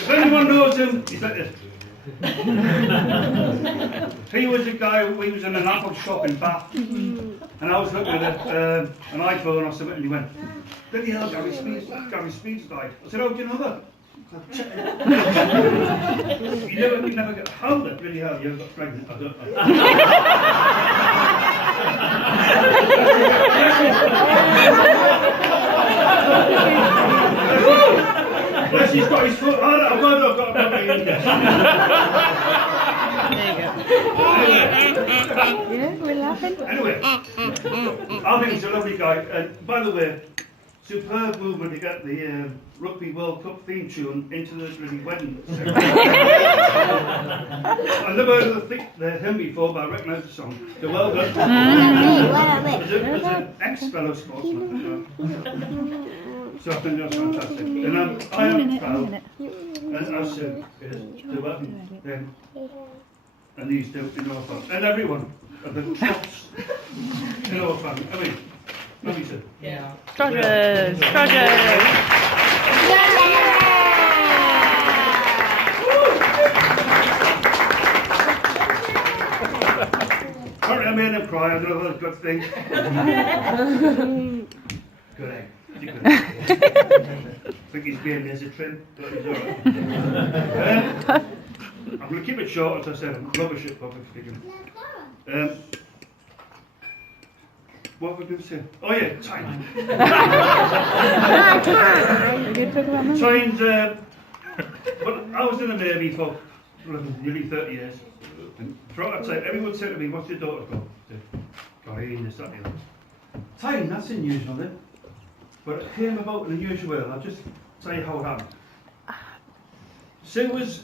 If anyone knows him, he's like this. He was a guy who was in an Apple shop in Bath, and I was looking at an iPhone or something, and he went, "Bloody hell, Gary Speeds died." I said, "Oh, do you know that?" you never get, how the bloody hell you got pregnant? I don't know. Yes, he's got his foot. I've got my index. Yeah, we're laughing. Anyway, I think he's a lovely guy. And by the way, superb movement to get the Rugby World Cup theme tune into the bloody wedding. I never heard of the hymn before, but I recognise the song. So well done. As an ex-fellow sportsman. So I think that's fantastic. And I am proud, and as Sue is, to welcome them and these two in our family, and everyone at the shops in our family. I mean, let me say. Yeah. Rogers! Rogers! Sorry, I made him cry. I don't know if that's a good thing. Good egg. I think he's being there's a trim, but he's alright. I'm going to keep it short, as I said. I'm rubbish at public speaking. What were we going to say? Oh yeah, time. Times, well, I was in the Navy for nearly 30 years. And throughout that time, everyone said to me, "What's your daughter called?" I said, "Corinne, this, that, and the other." Time, that's unusual then. But it came about in an unusual way. I'll just tell you how it happened. Sue was,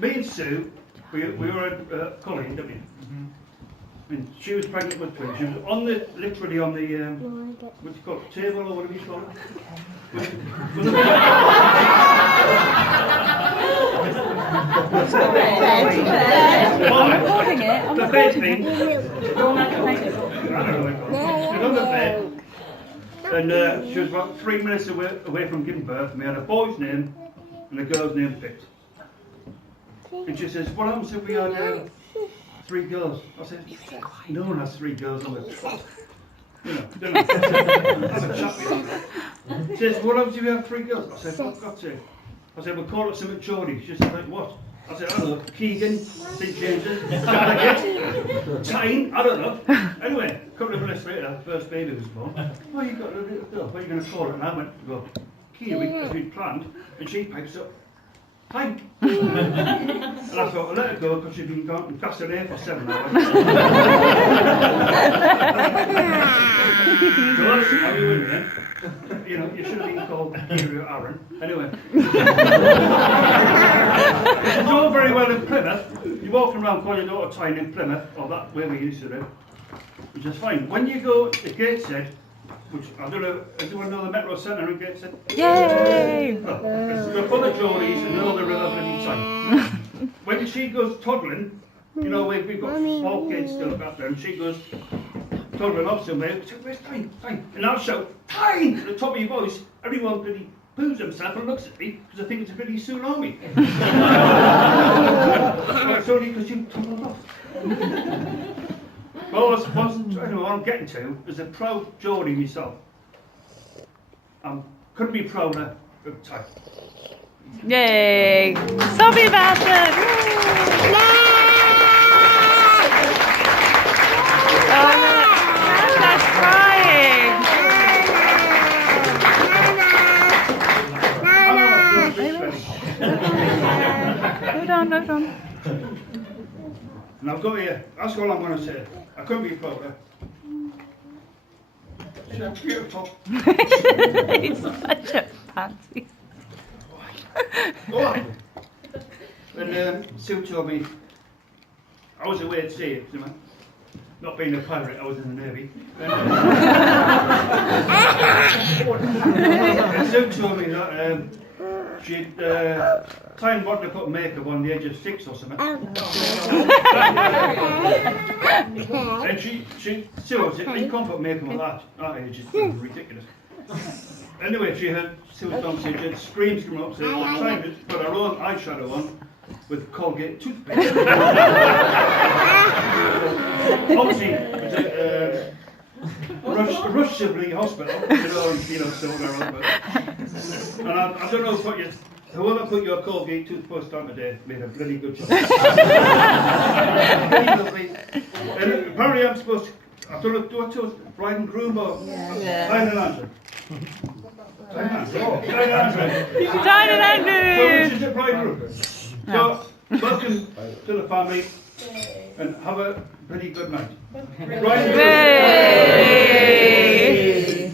me and Sue, we were at Colleen, didn't we? And she was pregnant with twins. She was on the, literally on the, what do you call it, table or whatever you call it? I'm recording it. I'm The bed recording thing. it. I don't know what it called. She was on the bed. And she was about 3 minutes away from giving birth. And we had a boy's name and a girl's name picked. And she says, "What happens if we had 3 girls?" I said, "No one has 3 girls on the trot." You know, don't know. Have a chat with her. She says, "What happens if we have 3 girls?" I said, "For God's sake." I said, "We'll call it something Geordie." She said, "Like what?" I said, "I don't know, Keegan, St James's, Gallagher, Tyne, I don't know." Anyway, a couple of minutes later, the first baby was born. "Oh, you got a little girl, what are you going to call it?" And I went to go, "Kiwi," as we'd planned, and she pipes up, "Tyne." And I thought, I'll let her go because she'd been gone and cast her name for 7 hours. So that's how you win then. You know, you should have been called Kiwi or Aaron. Anyway. It's all very well in Plymouth. You walk around calling your daughter Tyne in Plymouth, or that way we used to do, which is fine. When you go to Gateshead, which I don't know, does anyone know the Metro Centre in Gateshead? Yay! Well, it's got full of Geordies and all the river bloody Tyne. When she goes toddling, you know, we've got small kids to look after, and she goes toddling off somewhere. I say, "Where's Tyne? Tyne?" And I'll shout, "Tyne!" at the top of your voice. Everyone bloody poos himself and looks at me because I think it's a bloody tsunami. Well, it's only because you toddled off. Well, anyway, what I'm getting to is a proud Geordie myself. Couldn't be prouder of Tyne. Yay! Sophie Bassett! Oh, that's crying! Hold on, hold on. And I've got here, that's all I'm going to say. I couldn't be prouder. She's beautiful. He's such a fancy. Oh. And Sue told me, I was away at sea, you know, not being a pirate, I was in the Navy. And Sue told me that she'd Tyne wanted to put makeup on the age of 6 or something. And she Sue said, "You can't put makeup on that age, it's ridiculous." Anyway, she heard Sue's mum say she had screams coming up saying, "Tyne, put her own own eyeshadow on with Colgate toothpaste. Obviously, rush Sibley Hospital, somewhere around. And I don't know what whoever put your Colgate toothpaste on today made a really good job. Really lovely. And apparently I'm supposed to, I don't know, do I choose bride and groom or Diane and Andrew? Diane and Andrew. Diane and So Andrew. which is the bride and groom? So, welcome to the family and have a pretty good night. Bride and groom. Yay.